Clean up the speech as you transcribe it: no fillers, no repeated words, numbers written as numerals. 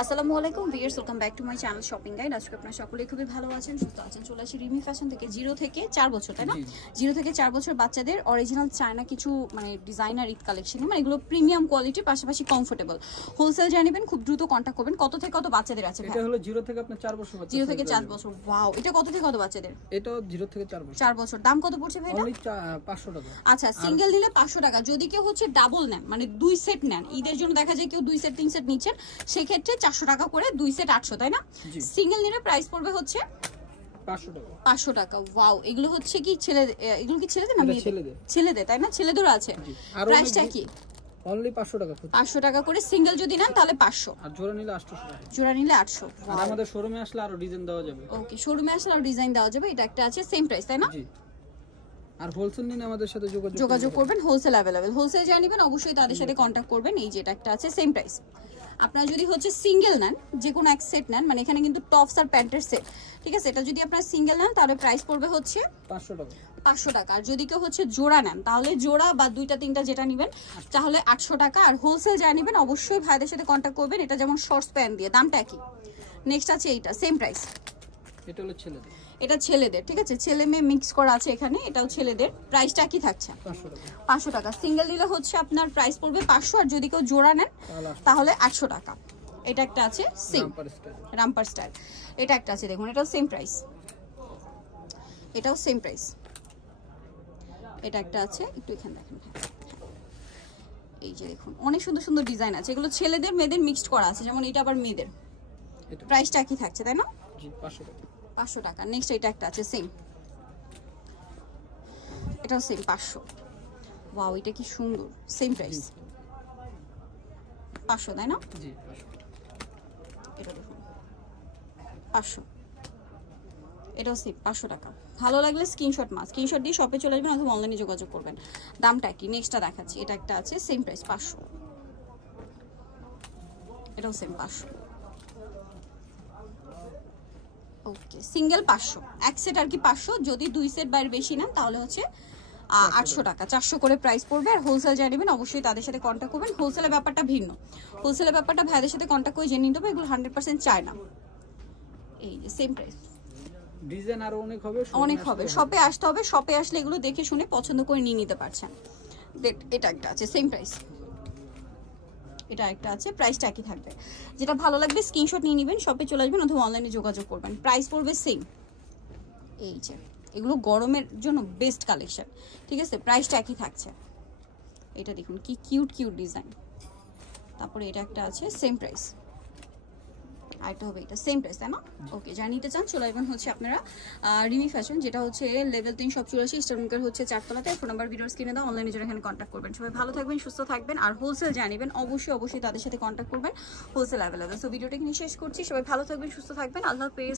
আসসালামু আলাইকুম viewers, welcome back to my channel shopping guide. আজকে আপনারা সকলেই খুবই ভালো আছেন, সুস্থ আছেন। চলে আসি রিমি ফ্যাশন থেকে। 0 থেকে 4 বছর, তাই না? 0 থেকে 4 বছর বাচ্চাদের অরিজিনাল চায়না কিছু মানে ডিজাইনার ঈদ কালেকশন, মানে এগুলো প্রিমিয়াম কোয়ালিটির, পাশাপাশি কমফোর্টেবল। হোলসেল জানিবেন, খুব দ্রুত কন্টাক্ট করবেন। কত থেকে কত বাচ্চাদের আছে? এটা হলো 0 থেকে আপনার 4 বছর বাচ্চা। 0 থেকে 4 বছর। ওয়াও, এটা কত থেকে কত বাচ্চাদের? এটাও 0 থেকে 4 বছর। 4 বছর। দাম কত পড়ছে ভাই? অনলি 500 টাকা। আচ্ছা, সিঙ্গেল নিলে 500 টাকা। যদি কেউ হচ্ছে ডাবল নেন, মানে 2 সেট নেন, ঈদের জন্য দেখা যায় কেউ 2 সেট 3 সেট নিচ্ছেন, সেই ক্ষেত্রে 400 টাকা করে 2 সেট 800, তাই না? সিঙ্গেল নিলে প্রাইস পড়বে হচ্ছে 500 টাকা। 500 টাকা। ওয়াও, এগুলো হচ্ছে কি ছেলে, এগুলো কি ছেলেদের না মেয়েদের? ছেলেদের, তাই না? ছেলেদেরও আছে। প্রাইসটা কি? অনলি 500 টাকা। 500 টাকা করে সিঙ্গেল যদি নেন তাহলে 500, আর জোড়া নিলে 800 টাকা। জোড়া নিলে 800। আর আমাদের শোরুমে আসলে আরো ডিজাইন দেওয়া যাবে। ওকে, শোরুমে আসলে আরো ডিজাইন দেওয়া যাবে। এটা একটা আছে, সেম প্রাইস, তাই না? জি। আর হোলসেল নিলে আমাদের সাথে যোগাযোগ করবেন। Wholesale available. হোলসেল যারা নেবেন অবশ্যই তাদের সাথে কন্টাক্ট করবেন। এই যে এটা একটা আছে, সেম প্রাইস। আপনারা যদি হচ্ছে সিঙ্গেল নেন, যে কোনো এক সেট নেন, মানে এখানে কিন্তু টপস আর প্যান্টের সেট, ঠিক আছে? এটা যদি আপনারা সিঙ্গেল নেন তাহলে প্রাইস পড়বে হচ্ছে 500 টাকা। 500 টাকা। আর যদি কেউ হচ্ছে জোড়া নেন, তাহলে জোড়া বা 2টা 3টা যেটা নেবেন তাহলে 800 টাকা। আর হোলসেল যা নেবেন অবশ্যই ভাইদের সাথে কন্টাক্ট করবেন। এটা যেমন শর্টস প্যান্ট দিয়ে, দামটা একই। নেক্সট আছে এইটা, সেম প্রাইস। এটা হলো ছেলেদের। এটা ছেলেদের, ঠিক আছে? ছেলে মেয়ে মিক্স করা আছে এখানে। এটাও ছেলেদের। প্রাইসটা কি থাকছে? 500 টাকা। 500 টাকা। সিঙ্গেল নিলে হচ্ছে আপনার প্রাইস পড়বে 500, আর যদি কেউ জোড়া নেন তাহলে 800 টাকা। এটা একটা আছে, সেম রামপার স্টাইল। এটা একটা আছে, দেখুন, এটাও সেম প্রাইস। এটাও সেম প্রাইস। এটা একটা আছে, একটু এখানে দেখেন। এই যে দেখুন, অনেক সুন্দর সুন্দর ডিজাইন আছে। এগুলো ছেলেদের মেয়েদের মিক্সড করা আছে, যেমন এটা আবার মেয়েদের। প্রাইসটা কি থাকছে, তাই না? জি, 500 টাকা। 500 টাকা। নেক্সট এটা একটা আছে, সেম। এটাও সেম 500। ওয়াও, এটা কি সুন্দর, সেম প্রাইস 500, তাই না? জি, 500। এটা দেখুন 500। এটাও সেম 500 টাকা। ভালো লাগলে স্ক্রিনশট দিয়ে শপে চলে আসবেন অথবা অনলাইনে যোগাযোগ করবেন। দামটা কি? নেক্সটটা দেখাচ্ছি। এটা একটা আছে, সেম প্রাইস 500। এটাও সেম 500। ওকে, সিঙ্গেল 500, এক সেট আর কি 500। যদি 2 সেট বাইরে বেশি নেন তাহলে হচ্ছে 800 টাকা, 400 করে প্রাইস পড়বে। আর হোলসেল যা নেবেন অবশ্যই তাদের সাথে কন্ট্যাক্ট করবেন। হোলসেলের ব্যাপারটা ভিন্ন। হোলসেলের ব্যাপারটা ভাইদের সাথে কন্ট্যাক্ট করে জেনে নিতে হবে। এগুলো 100% চায় না। এই যে সেম প্রাইস। ডিজাইন আরো অনেক হবে। শপে আসতে হবে। শপে আসলে এগুলো দেখে শুনে পছন্দ করে নিয়ে নিতে পারছেন। এটা একটা আছে, সেম প্রাইস। এটা একটা আছে, প্রাইসটা একই থাকবে। যেটা ভালো লাগবে স্ক্রিনশট নিয়ে নেবেন, শপে চলে আসবেন অথবা অনলাইনে যোগাযোগ করবেন। প্রাইস পড়বে সেম। এই যে এগুলো গরমের জন্য বেস্ট কালেকশন, ঠিক আছে? প্রাইসটা একই থাকছে। এটা দেখুন কি কিউট কিউট ডিজাইন। তারপরে এটা একটা আছে, সেম প্রাইস। আরেকটা হবে এটা, সেম প্রাইস, তাই না? ওকে, যা নিতে চান চলে আসবেন হচ্ছে আপনারা রিমি ফ্যাশন, যেটা হচ্ছে লেভেল 3 শপ 84, স্টোরুমকার হচ্ছে 4 তলাতে। ফোন নাম্বার ভিডিওর স্ক্রিনে দাও, অনলাইনে যারা এখানে কন্ট্যাক্ট করবেন। সবাই ভালো থাকবেন, সুস্থ থাকবেন। আর হোলসেল জানিবেন অবশ্যই তাদের সাথে কন্ট্যাক্ট করবেন। Wholesale available. সো ভিডিওটা এখানে শেষ করছি। সবাই ভালো থাকবেন, সুস্থ থাকবেন। আল্লাহ হাফেজ।